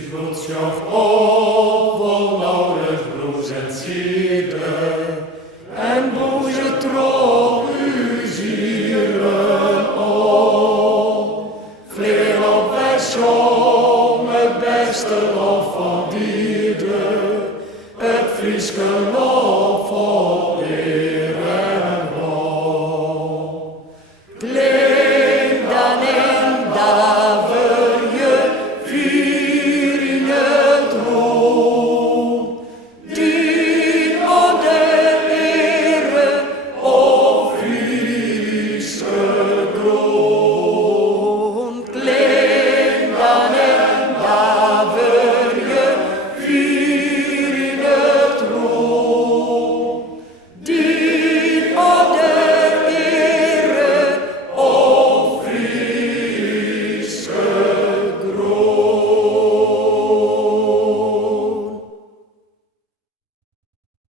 Bloedschog op, vol nodig broers en zielen, en boze trouw u zieren op. Vleer op wij schoon, het beste lof van dieren, het Frieske lof.